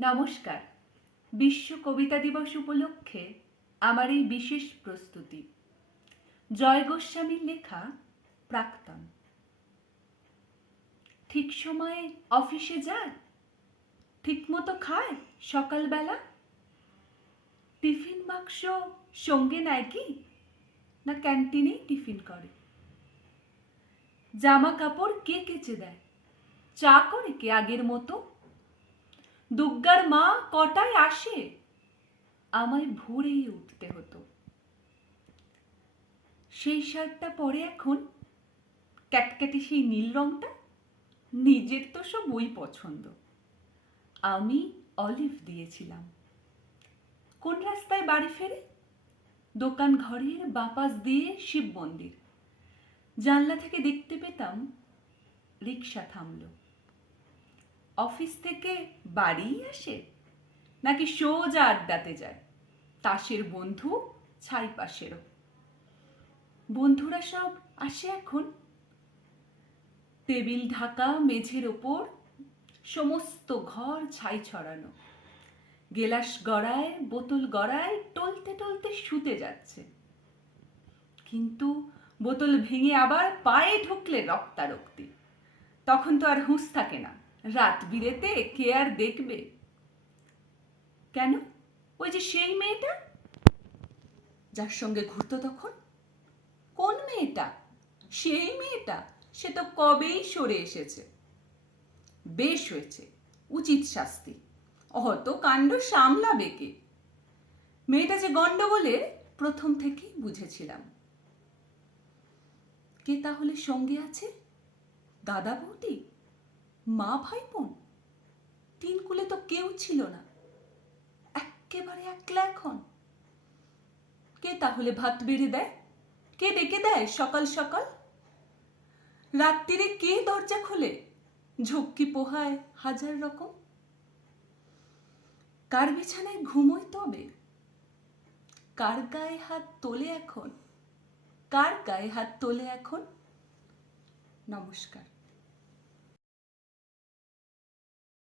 নমস্কার। বিশ্ব কবিতা দিবস উপলক্ষে আমার এই বিশেষ প্রস্তুতি। জয় গোস্বামীর লেখা প্রাক্তন। ঠিক সময়ে অফিসে যায় ঠিকমতো খায় সকালবেলা? টিফিন বাক্স সঙ্গে নেয় কি? না ক্যান্টিনেই টিফিন করে? জামা কাপড় কে কেচে দেয়? চা করে কে আগের মতো? দুর্গার মা কটায় আসে? আমায় ভোরেই উঠতে হতো। সেই শার্টটা পরে এখন ক্যাটক্যাটে সেই নীল রংটা নিজের তো সব ওই পছন্দ। আমি অলিভ দিয়েছিলাম। কোন রাস্তায় বাড়ি ফেরে? দোকান ঘরের বাপাস দিয়ে শিব মন্দির। জানলা থেকে দেখতে পেতাম রিক্সা থামলো। অফিস থেকে বাড়িই আসে? নাকি সোজা আড্ডাতে যায়? তাসের বন্ধু ছাই পাশেরও বন্ধুরা সব আসে এখন? টেবিল ঢাকা, মেঝের ওপর, সমস্ত ঘর ছাই ছড়ানো। গেলাস গড়ায়, বোতল গড়ায়, টলতে টলতে শুতে যাচ্ছে। কিন্তু বোতল ভেঙে আবার পায়ে ঢুকলে রক্তারক্তি। তখন তো আর হুঁশ থাকে না। রাত বিরেতে কে আর দেখবে? কেন? ওই যে সেই মেয়েটা? যার সঙ্গে ঘুরতো তখন? কোন মেয়েটা? সেই মেয়েটা? সে তো কবেই সরে এসেছে। বেশ হয়েছে, উচিত শাস্তি। অত কাণ্ড সামলাবে কে? মেয়েটা যে গন্ডগোলের প্রথম থেকেই বুঝেছিলাম। কে তাহলে সঙ্গে আছে? দাদা বৌদি? মা ভাই বোন তিন কুলে তো কেউ ছিল না। একেবারে একলা এখন। কে তাহলে ভাত বেড়ে দেয়? কে ডেকে দেয় সকাল সকাল? রাত্রিরে কে দরজা খোলে? ঝক্কি পোহায় হাজার রকম। কার বিছানায় ঘুমোয় তবে? কার গায়ে হাত তোলে এখন? কার গায়ে হাত তোলে এখন? নমস্কার।